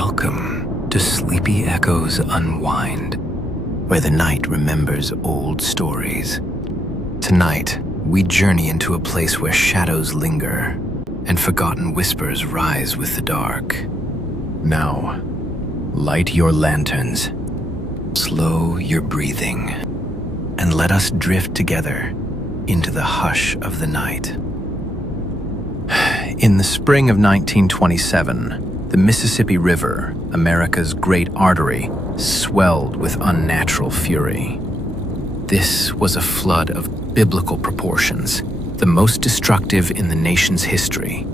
Welcome to Sleepy Echoes Unwind, where the night remembers old stories. Tonight, we journey into a place where shadows linger and forgotten whispers rise with the dark. Now, light your lanterns, slow your breathing, and let us drift together into the hush of the night. In the spring of 1927, the Mississippi River, America's great artery, swelled with unnatural fury. This was a flood of biblical proportions, the most destructive in the nation's history.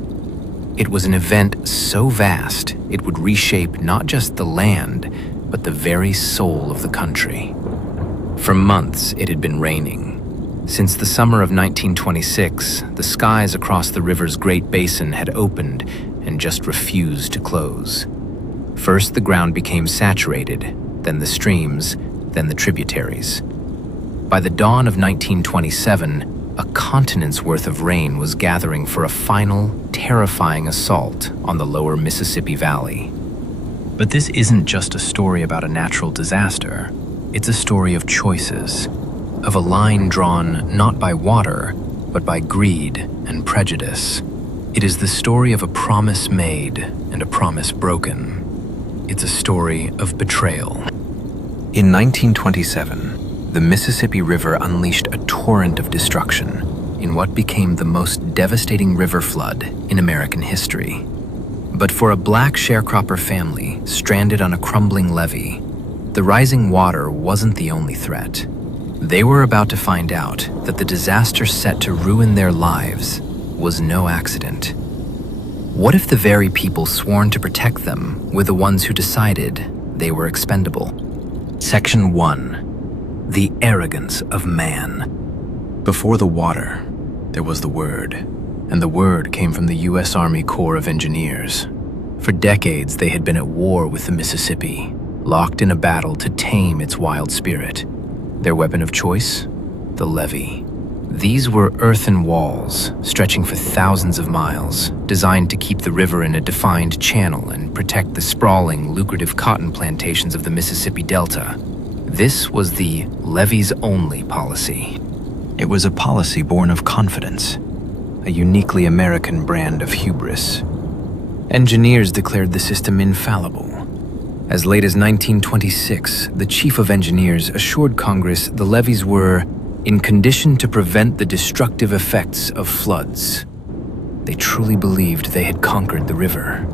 It was an event so vast it would reshape not just the land, but the very soul of the country. For months it had been raining. Since the summer of 1926, the skies across the river's Great Basin had opened and just refused to close. First the ground became saturated, then the streams, then the tributaries. By the dawn of 1927, a continent's worth of rain was gathering for a final, terrifying assault on the lower Mississippi Valley. But this isn't just a story about a natural disaster. It's a story of choices, of a line drawn not by water, but by greed and prejudice. It is the story of a promise made and a promise broken. It's a story of betrayal. In 1927, the Mississippi River unleashed a torrent of destruction in what became the most devastating river flood in American history. But for a black sharecropper family stranded on a crumbling levee, the rising water wasn't the only threat. They were about to find out that the disaster set to ruin their lives was no accident. What if the very people sworn to protect them were the ones who decided they were expendable? Section 1. The Arrogance of Man. Before the water, there was the word, and the word came from the U.S. Army Corps of Engineers. For decades, they had been at war with the Mississippi, locked in a battle to tame its wild spirit. Their weapon of choice? The levee. These were earthen walls, stretching for thousands of miles, designed to keep the river in a defined channel and protect the sprawling, lucrative cotton plantations of the Mississippi Delta. This was the levees-only policy. It was a policy born of confidence, a uniquely American brand of hubris. Engineers declared the system infallible. As late as 1926, the Chief of Engineers assured Congress the levees were in condition to prevent the destructive effects of floods. They truly believed they had conquered the river.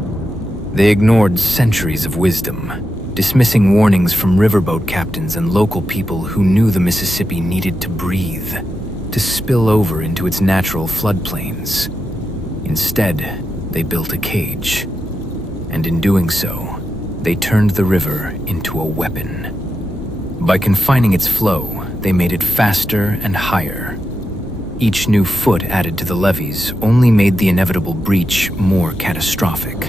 They ignored centuries of wisdom, dismissing warnings from riverboat captains and local people who knew the Mississippi needed to breathe, to spill over into its natural floodplains. Instead, they built a cage, and in doing so, they turned the river into a weapon. By confining its flow, they made it faster and higher. Each new foot added to the levees only made the inevitable breach more catastrophic.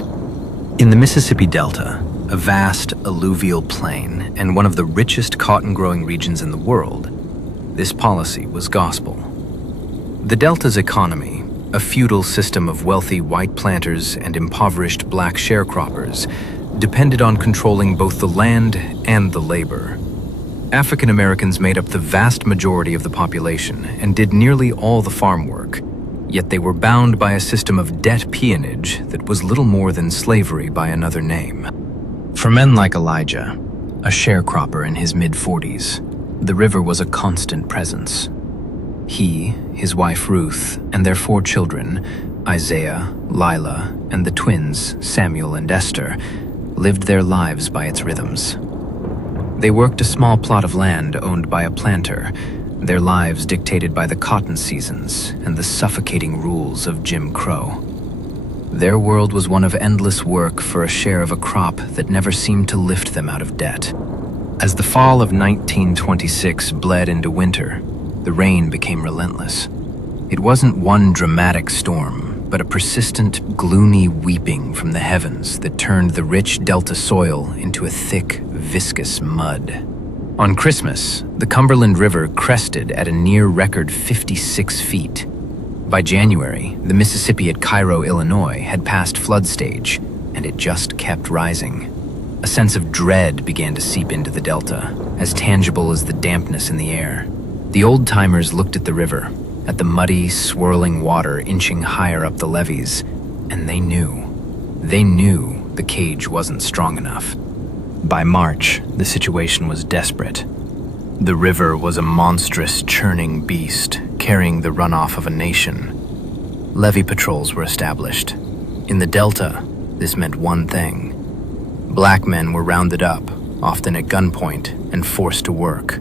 In the Mississippi Delta, a vast alluvial plain and one of the richest cotton-growing regions in the world, this policy was gospel. The Delta's economy, a feudal system of wealthy white planters and impoverished black sharecroppers, depended on controlling both the land and the labor. African Americans made up the vast majority of the population and did nearly all the farm work, yet they were bound by a system of debt peonage that was little more than slavery by another name. For men like Elijah, a sharecropper in his mid-40s, the river was a constant presence. He, his wife Ruth, and their 4 children, Isaiah, Lila, and the twins, Samuel and Esther, lived their lives by its rhythms. They worked a small plot of land owned by a planter, their lives dictated by the cotton seasons and the suffocating rules of Jim Crow. Their world was one of endless work for a share of a crop that never seemed to lift them out of debt. As the fall of 1926 bled into winter, the rain became relentless. It wasn't one dramatic storm, but a persistent, gloomy weeping from the heavens that turned the rich delta soil into a thick, viscous mud. On Christmas, the Cumberland River crested at a near-record 56 feet. By January, the Mississippi at Cairo, Illinois had passed flood stage, and and it just kept rising. A sense of dread began to seep into the delta, as tangible as the dampness in the air. The old-timers looked at the river, at the muddy, swirling water inching higher up the levees, and they knew the cage wasn't strong enough. By March, the situation was desperate. The river was a monstrous, churning beast, carrying the runoff of a nation. Levee patrols were established. In the delta, this meant one thing. Black men were rounded up, often at gunpoint, and forced to work.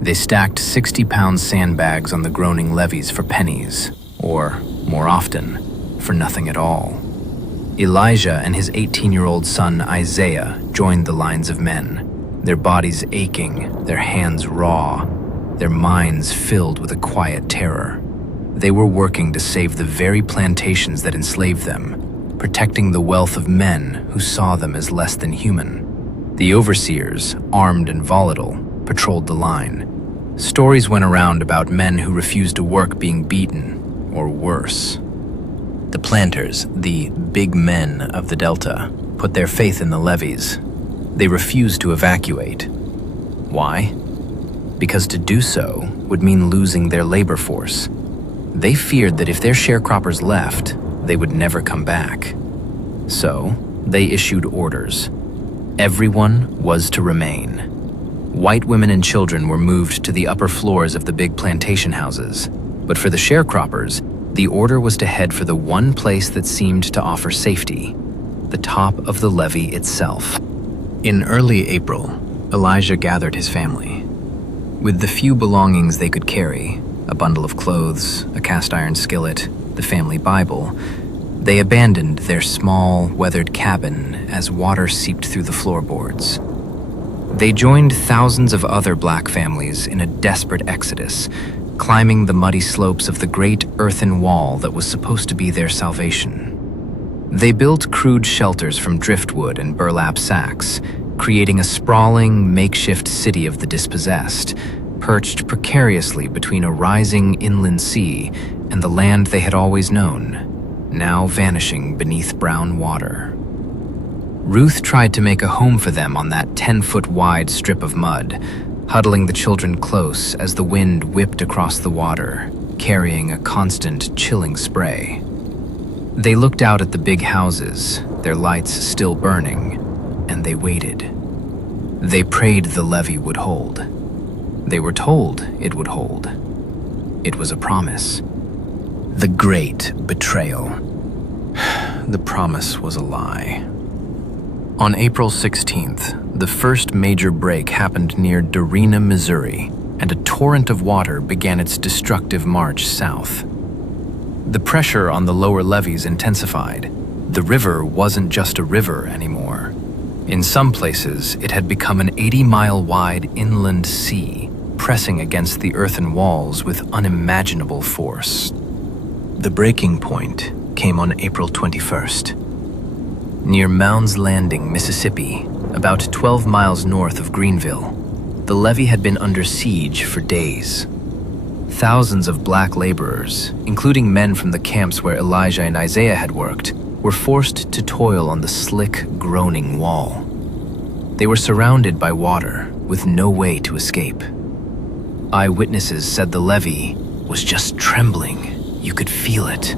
They stacked 60-pound sandbags on the groaning levees for pennies, or, more often, for nothing at all. Elijah and his 18-year-old son Isaiah joined the lines of men, their bodies aching, their hands raw, their minds filled with a quiet terror. They were working to save the very plantations that enslaved them, protecting the wealth of men who saw them as less than human. The overseers, armed and volatile, patrolled the line. Stories went around about men who refused to work being beaten, or worse. The planters, the big men of the delta, put their faith in the levees. They refused to evacuate. Why? Because to do so would mean losing their labor force. They feared that if their sharecroppers left, they would never come back. So, they issued orders. Everyone was to remain. White women and children were moved to the upper floors of the big plantation houses. But for the sharecroppers, the order was to head for the one place that seemed to offer safety, the top of the levee itself. In early April, Elijah gathered his family. With the few belongings they could carry, a bundle of clothes, a cast-iron skillet, the family Bible, they abandoned their small, weathered cabin as water seeped through the floorboards. They joined thousands of other black families in a desperate exodus, climbing the muddy slopes of the great earthen wall that was supposed to be their salvation. They built crude shelters from driftwood and burlap sacks, creating a sprawling, makeshift city of the dispossessed, perched precariously between a rising inland sea and the land they had always known, now vanishing beneath brown water. Ruth tried to make a home for them on that 10-foot-wide strip of mud, huddling the children close as the wind whipped across the water, carrying a constant, chilling spray. They looked out at the big houses, their lights still burning, and they waited. They prayed the levee would hold. They were told it would hold. It was a promise. The great betrayal. The promise was a lie. On April 16th, the first major break happened near Darena, Missouri, and a torrent of water began its destructive march south. The pressure on the lower levees intensified. The river wasn't just a river anymore. In some places, it had become an 80-mile-wide inland sea, pressing against the earthen walls with unimaginable force. The breaking point came on April 21st. Near Mounds Landing, Mississippi, about 12 miles north of Greenville, the levee had been under siege for days. Thousands of black laborers, including men from the camps where Elijah and Isaiah had worked, were forced to toil on the slick, groaning wall. They were surrounded by water, with no way to escape. Eyewitnesses said the levee was just trembling. You could feel it.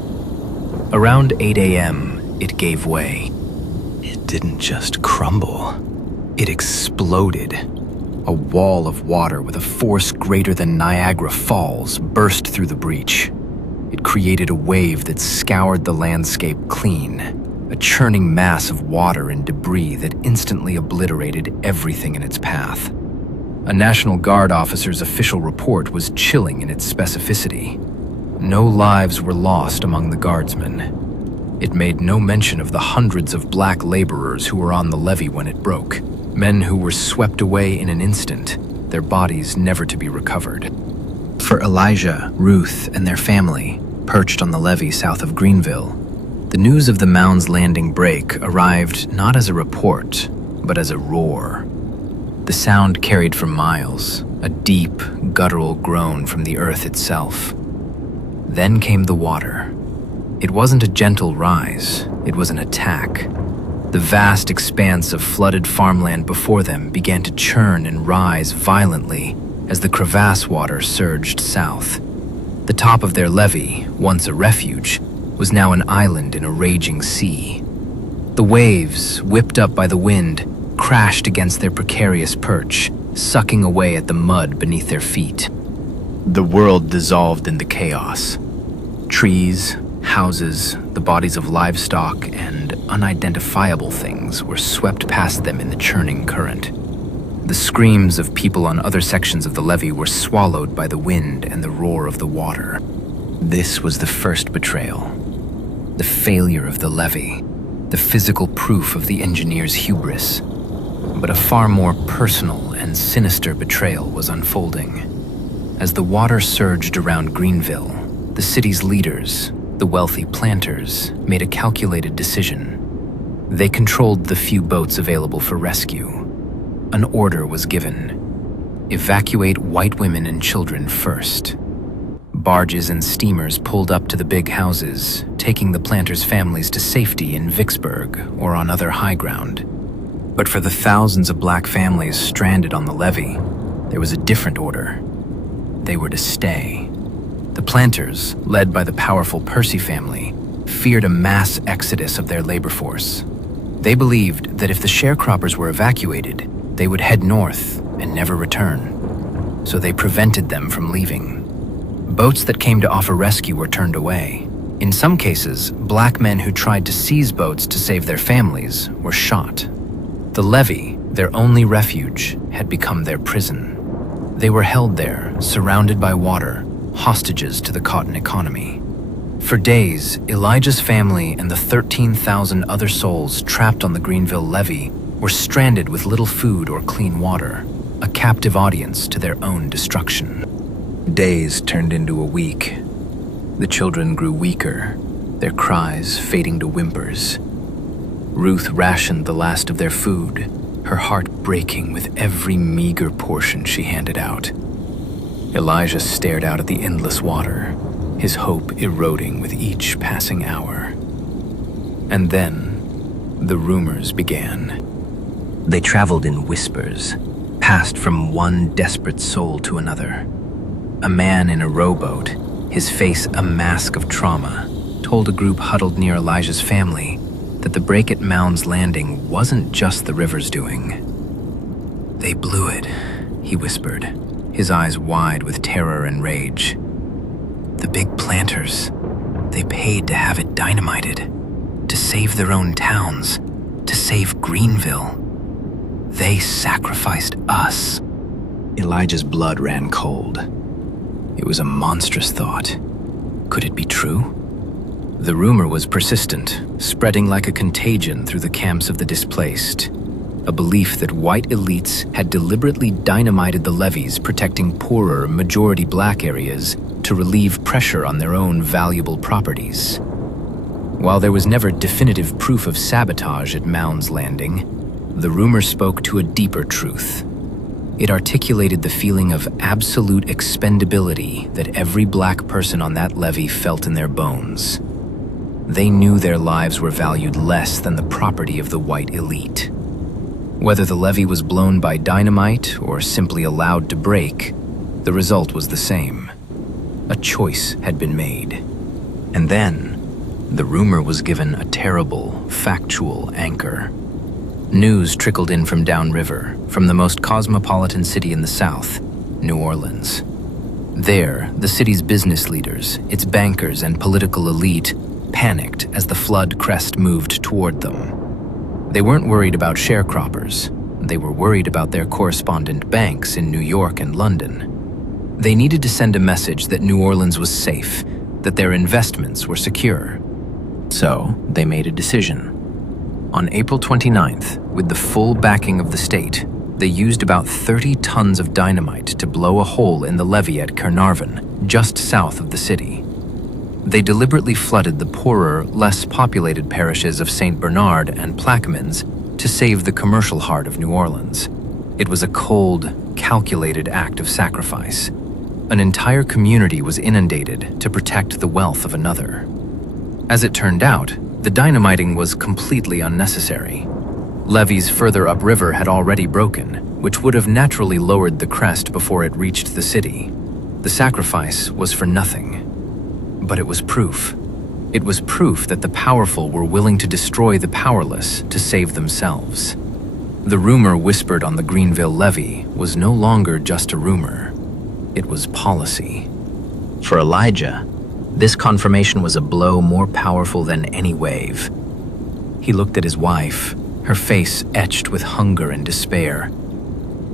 Around 8 a.m., it gave way. It didn't just crumble. It exploded. A wall of water with a force greater than Niagara Falls burst through the breach. It created a wave that scoured the landscape clean, a churning mass of water and debris that instantly obliterated everything in its path. A National Guard officer's official report was chilling in its specificity. No lives were lost among the guardsmen. It made no mention of the hundreds of black laborers who were on the levee when it broke. Men who were swept away in an instant, their bodies never to be recovered. For Elijah, Ruth, and their family, perched on the levee south of Greenville, the news of the Mounds Landing break arrived not as a report, but as a roar. The sound carried for miles, a deep, guttural groan from the earth itself. Then came the water. It wasn't a gentle rise, it was an attack. The vast expanse of flooded farmland before them began to churn and rise violently as the crevasse water surged south. The top of their levee, once a refuge, was now an island in a raging sea. The waves, whipped up by the wind, crashed against their precarious perch, sucking away at the mud beneath their feet. The world dissolved into chaos. Trees, houses, the bodies of livestock, and unidentifiable things were swept past them in the churning current. The screams of people on other sections of the levee were swallowed by the wind and the roar of the water. This was the first betrayal. The failure of the levee, the physical proof of the engineer's hubris. But a far more personal and sinister betrayal was unfolding. As the water surged around Greenville, the city's leaders, the wealthy planters, made a calculated decision. They controlled the few boats available for rescue. An order was given: evacuate white women and children first. Barges and steamers pulled up to the big houses, taking the planters' families to safety in Vicksburg or on other high ground. But for the thousands of black families stranded on the levee, there was a different order. They were to stay. The planters, led by the powerful Percy family, feared a mass exodus of their labor force. They believed that if the sharecroppers were evacuated, they would head north and never return. So they prevented them from leaving. Boats that came to offer rescue were turned away. In some cases, black men who tried to seize boats to save their families were shot. The levee, their only refuge, had become their prison. They were held there, surrounded by water, hostages to the cotton economy. For days, Elijah's family and the 13,000 other souls trapped on the Greenville levee were stranded with little food or clean water, a captive audience to their own destruction. Days turned into a week. The children grew weaker, their cries fading to whimpers. Ruth rationed the last of their food, her heart breaking with every meager portion she handed out. Elijah stared out at the endless water, his hope eroding with each passing hour. And then, the rumors began. They traveled in whispers, passed from one desperate soul to another. A man in a rowboat, his face a mask of trauma, told a group huddled near Elijah's family that the break at Mounds Landing wasn't just the river's doing. "They blew it," he whispered, his eyes wide with terror and rage. "The big planters, they paid to have it dynamited, to save their own towns, to save Greenville. They sacrificed us." Elijah's blood ran cold. It was a monstrous thought. Could it be true? The rumor was persistent, spreading like a contagion through the camps of the displaced. A belief that white elites had deliberately dynamited the levees protecting poorer, majority black areas to relieve pressure on their own valuable properties. While there was never definitive proof of sabotage at Mounds Landing, the rumor spoke to a deeper truth. It articulated the feeling of absolute expendability that every black person on that levee felt in their bones. They knew their lives were valued less than the property of the white elite. Whether the levee was blown by dynamite or simply allowed to break, the result was the same. A choice had been made. And then, the rumor was given a terrible, factual anchor. News trickled in from downriver, from the most cosmopolitan city in the South, New Orleans. There, the city's business leaders, its bankers and political elite, panicked as the flood crest moved toward them. They weren't worried about sharecroppers. They were worried about their correspondent banks in New York and London. They needed to send a message that New Orleans was safe, that their investments were secure. So, they made a decision. On April 29th, with the full backing of the state, they used about 30 tons of dynamite to blow a hole in the levee at Caernarvon, just south of the city. They deliberately flooded the poorer, less populated parishes of St. Bernard and Plaquemines to save the commercial heart of New Orleans. It was a cold, calculated act of sacrifice. An entire community was inundated to protect the wealth of another. As it turned out, The dynamiting was completely unnecessary. Levees further upriver had already broken, which would have naturally lowered the crest before it reached the city. The sacrifice was for nothing. But it was proof. It was proof that the powerful were willing to destroy the powerless to save themselves. The rumor whispered on the Greenville levee was no longer just a rumor. It was policy. For Elijah, this confirmation was a blow more powerful than any wave. He looked at his wife, her face etched with hunger and despair.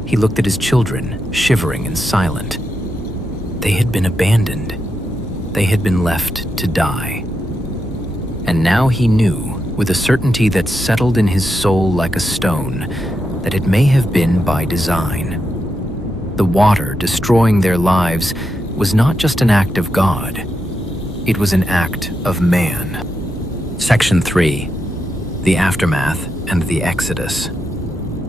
He looked at his children, shivering and silent. They had been abandoned. They had been left to die. And now he knew, with a certainty that settled in his soul like a stone, that it may have been by design. The water destroying their lives was not just an act of God. It was an act of man. Section 3. The Aftermath and the Exodus.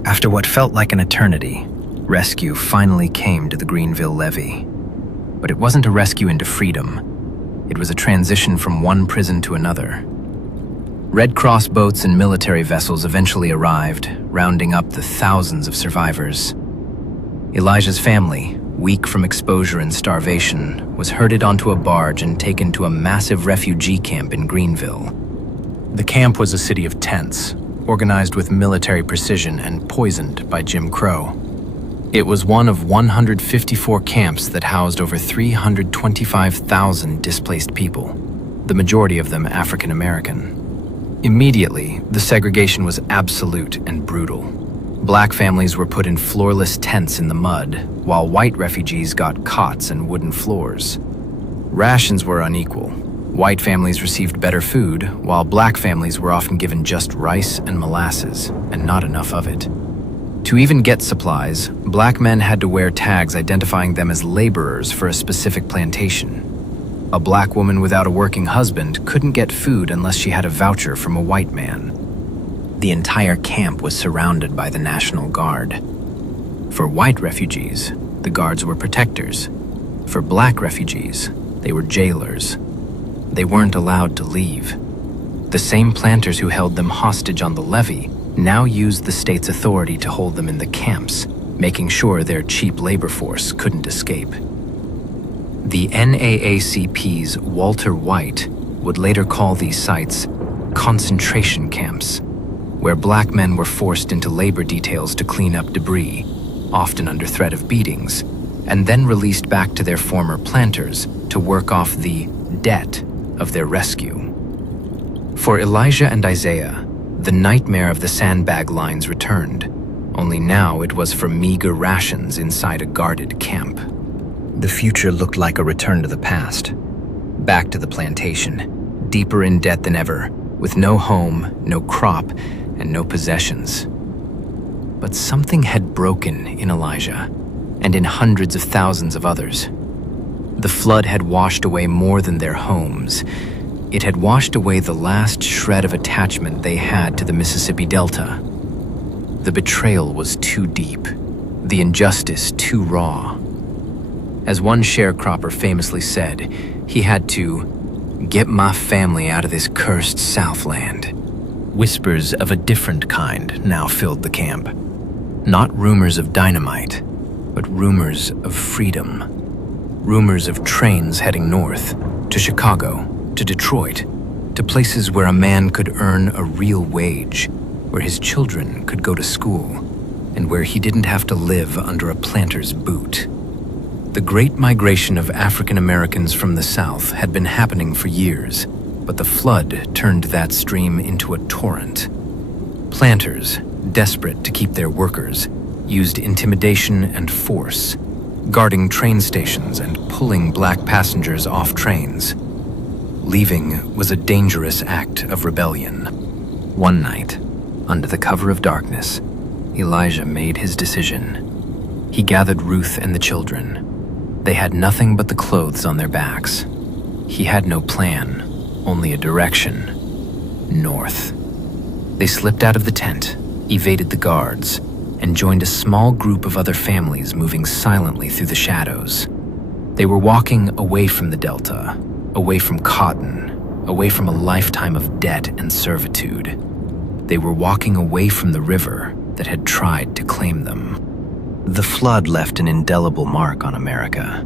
After what felt like an eternity, rescue finally came to the Greenville levee. But it wasn't a rescue into freedom. It was a transition from one prison to another. Red Cross boats and military vessels eventually arrived, rounding up the thousands of survivors. Elijah's family, weak from exposure and starvation, was herded onto a barge and taken to a massive refugee camp in Greenville. The camp was a city of tents, organized with military precision and poisoned by Jim Crow. It was one of 154 camps that housed over 325,000 displaced people, the majority of them African American. Immediately, the segregation was absolute and brutal. Black families were put in floorless tents in the mud, while white refugees got cots and wooden floors. Rations were unequal. White families received better food, while black families were often given just rice and molasses, and not enough of it. To even get supplies, black men had to wear tags identifying them as laborers for a specific plantation. A black woman without a working husband couldn't get food unless she had a voucher from a white man. The entire camp was surrounded by the National Guard. For white refugees, the guards were protectors. For black refugees, they were jailers. They weren't allowed to leave. The same planters who held them hostage on the levee now used the state's authority to hold them in the camps, making sure their cheap labor force couldn't escape. The NAACP's Walter White would later call these sites concentration camps, where black men were forced into labor details to clean up debris, often under threat of beatings, and then released back to their former planters to work off the debt of their rescue. For Elijah and Isaiah, the nightmare of the sandbag lines returned, only now it was for meager rations inside a guarded camp. The future looked like a return to the past. Back to the plantation, deeper in debt than ever, with no home, no crop, and no possessions. But something had broken in Elijah, and in hundreds of thousands of others. The flood had washed away more than their homes. It had washed away the last shred of attachment they had to the Mississippi Delta. The betrayal was too deep, the injustice too raw. As one sharecropper famously said, he had to get my family out of this cursed Southland. Whispers of a different kind now filled the camp. Not rumors of dynamite, but rumors of freedom. Rumors of trains heading north, to Chicago, to Detroit, to places where a man could earn a real wage, where his children could go to school, and where he didn't have to live under a planter's boot. The great migration of African Americans from the South had been happening for years, but the flood turned that stream into a torrent. Planters, desperate to keep their workers, used intimidation and force, guarding train stations and pulling black passengers off trains. Leaving was a dangerous act of rebellion. One night, under the cover of darkness, Elijah made his decision. He gathered Ruth and the children. They had nothing but the clothes on their backs. He had no plan, only a direction: north. They slipped out of the tent, evaded the guards, and joined a small group of other families moving silently through the shadows. They were walking away from the Delta, away from cotton, away from a lifetime of debt and servitude. They were walking away from the river that had tried to claim them. The flood left an indelible mark on America.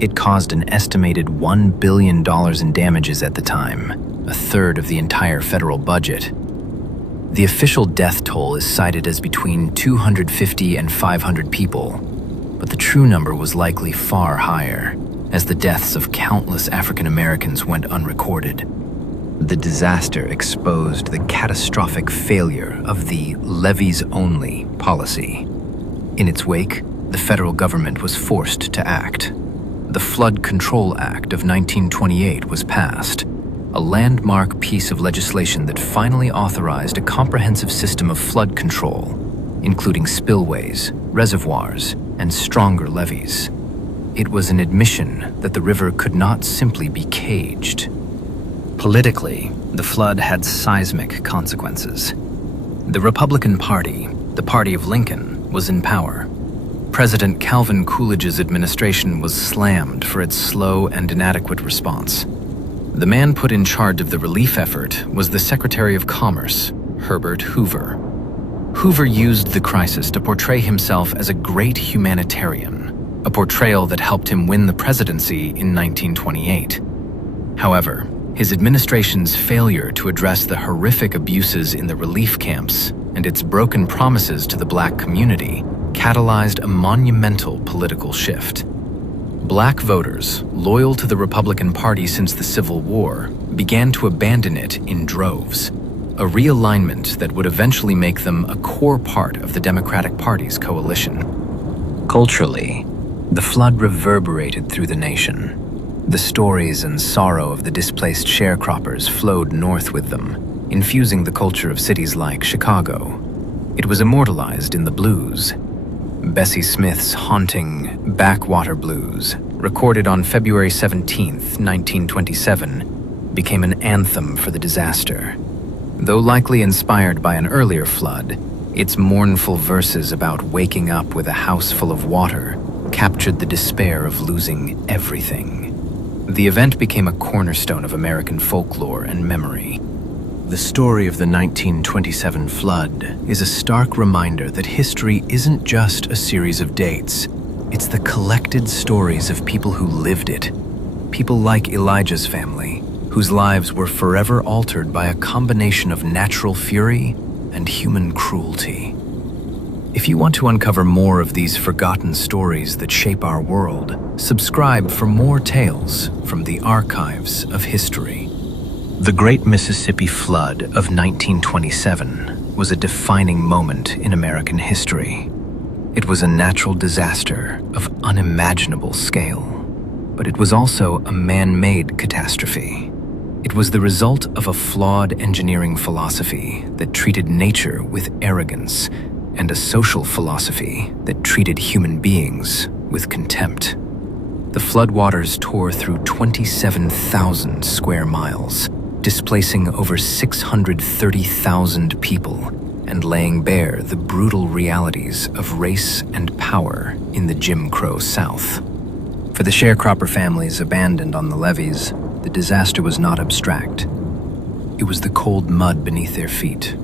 It caused an estimated $1 billion in damages at the time, a third of the entire federal budget. The official death toll is cited as between 250 and 500 people, but the true number was likely far higher, as the deaths of countless African Americans went unrecorded. The disaster exposed the catastrophic failure of the levees-only policy. In its wake, the federal government was forced to act. The Flood Control Act of 1928 was passed, a landmark piece of legislation that finally authorized a comprehensive system of flood control, including spillways, reservoirs, and stronger levees. It was an admission that the river could not simply be caged. Politically, the flood had seismic consequences. The Republican Party, the party of Lincoln, was in power. President Calvin Coolidge's administration was slammed for its slow and inadequate response. The man put in charge of the relief effort was the Secretary of Commerce, Herbert Hoover. Hoover used the crisis to portray himself as a great humanitarian, a portrayal that helped him win the presidency in 1928. However, his administration's failure to address the horrific abuses in the relief camps and its broken promises to the Black community catalyzed a monumental political shift. Black voters, loyal to the Republican Party since the Civil War, began to abandon it in droves, a realignment that would eventually make them a core part of the Democratic Party's coalition. Culturally, the flood reverberated through the nation. The stories and sorrow of the displaced sharecroppers flowed north with them, infusing the culture of cities like Chicago. It was immortalized in the blues. Bessie Smith's haunting Backwater Blues, recorded on February 17, 1927, became an anthem for the disaster. Though likely inspired by an earlier flood, its mournful verses about waking up with a house full of water captured the despair of losing everything. The event became a cornerstone of American folklore and memory. The story of the 1927 flood is a stark reminder that history isn't just a series of dates. It's the collected stories of people who lived it. People like Elijah's family, whose lives were forever altered by a combination of natural fury and human cruelty. If you want to uncover more of these forgotten stories that shape our world, subscribe for more tales from the archives of history. The Great Mississippi Flood of 1927 was a defining moment in American history. It was a natural disaster of unimaginable scale, but it was also a man-made catastrophe. It was the result of a flawed engineering philosophy that treated nature with arrogance and a social philosophy that treated human beings with contempt. The floodwaters tore through 27,000 square miles, displacing over 630,000 people and laying bare the brutal realities of race and power in the Jim Crow South. For the sharecropper families abandoned on the levees, the disaster was not abstract. It was the cold mud beneath their feet,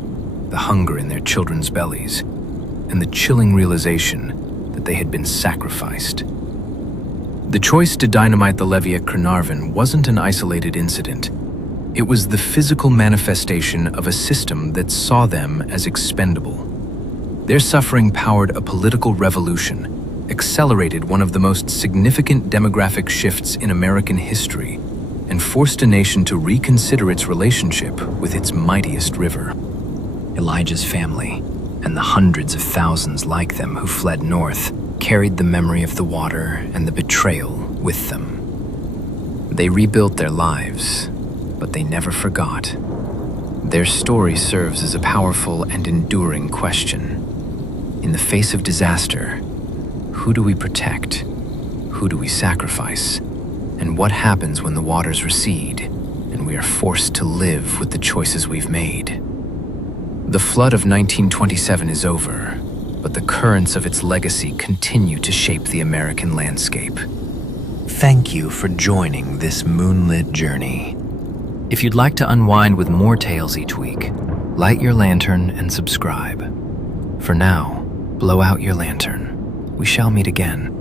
the hunger in their children's bellies, and the chilling realization that they had been sacrificed. The choice to dynamite the levee at Caernarvon wasn't an isolated incident. It was the physical manifestation of a system that saw them as expendable. Their suffering powered a political revolution, accelerated one of the most significant demographic shifts in American history, and forced a nation to reconsider its relationship with its mightiest river. Elijah's family, and the hundreds of thousands like them who fled north, carried the memory of the water and the betrayal with them. They rebuilt their lives, but they never forgot. Their story serves as a powerful and enduring question. In the face of disaster, who do we protect? Who do we sacrifice? And what happens when the waters recede and we are forced to live with the choices we've made? The flood of 1927 is over, but the currents of its legacy continue to shape the American landscape. Thank you for joining this moonlit journey. If you'd like to unwind with more tales each week, light your lantern and subscribe. For now, blow out your lantern. We shall meet again.